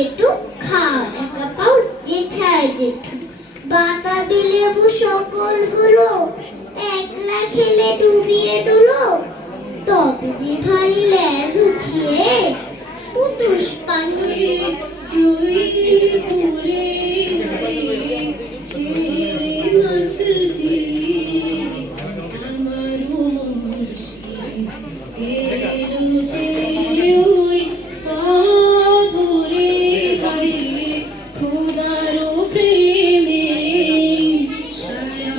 পেটুক খাও একা পাও জেঠায় জেঠু বাতাবি লেবু সকলগুলো একলা খেলে ডুবিয়ে ডুলো তবে যে ভারী ল্যাজ উঠিয়ে পুটুস পানিয়ে রই পুরে ছেড়ে মাসজি আমার মুর্শি এলো যে ওই ধরে হারিয়ে খোদারও প্রেমে সারা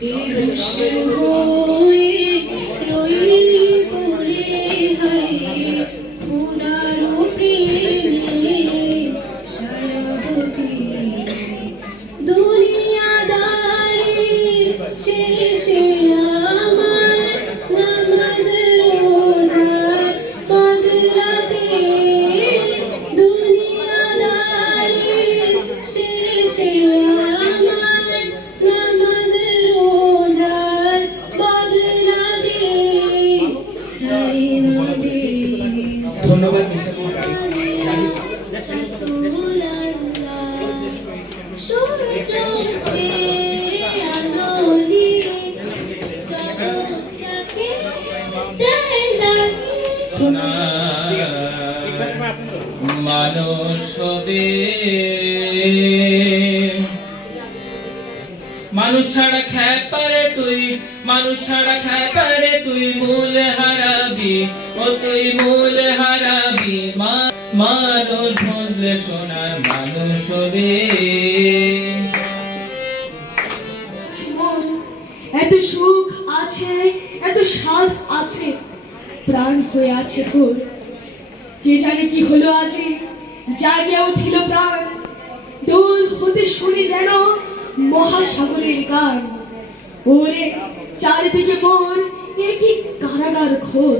বেহুশ হয়ে রই করে হারিয়ে খোদারও প্রেমে সারা দুনিয়াদারির শেষে আমার নামাজ রোজার বদলাতে দুনিয়াদারির শেষে আমার নামাজ রোজার বদলাতে চাই না ধন্যবাদ মানুষ হবে মানুষ ছাড়া খায় পারে তুই মানুষ ছাড়া খায় পারে তুই মূল হারাবি ও তুই মূল হারাবি মানুষ বুঝলে সোনার মানুষ হবে এত সুখ আছে এত স্বাদ আছে প্রাণ হয়ে আছে তোর কে জানে কি হলো আজি জাগিয়া উঠিল প্রাণ দোল হতে শুনি যেন মহাসাগরের গান ওরে চারিদিকে মোর একই কারাগার ঘোর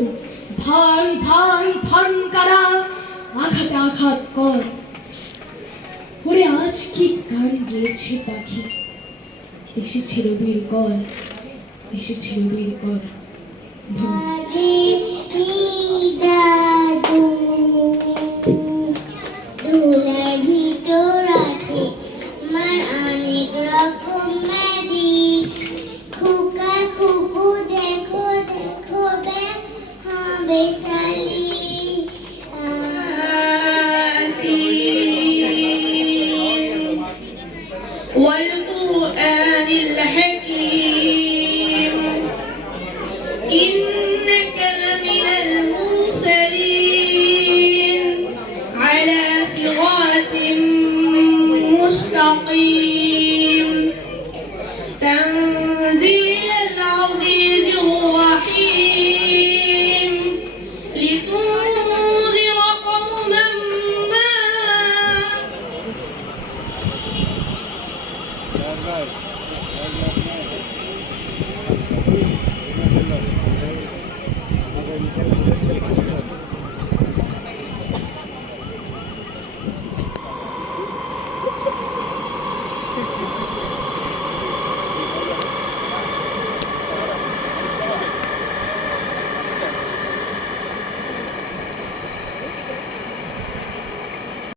ভাঙ ভাঙ ভাঙ কারা আঘাতে আঘাত কর ওরে আজ কি গান গেয়েছে পাখি এসেছিল বীর কর এসেছিল বীর কর আদি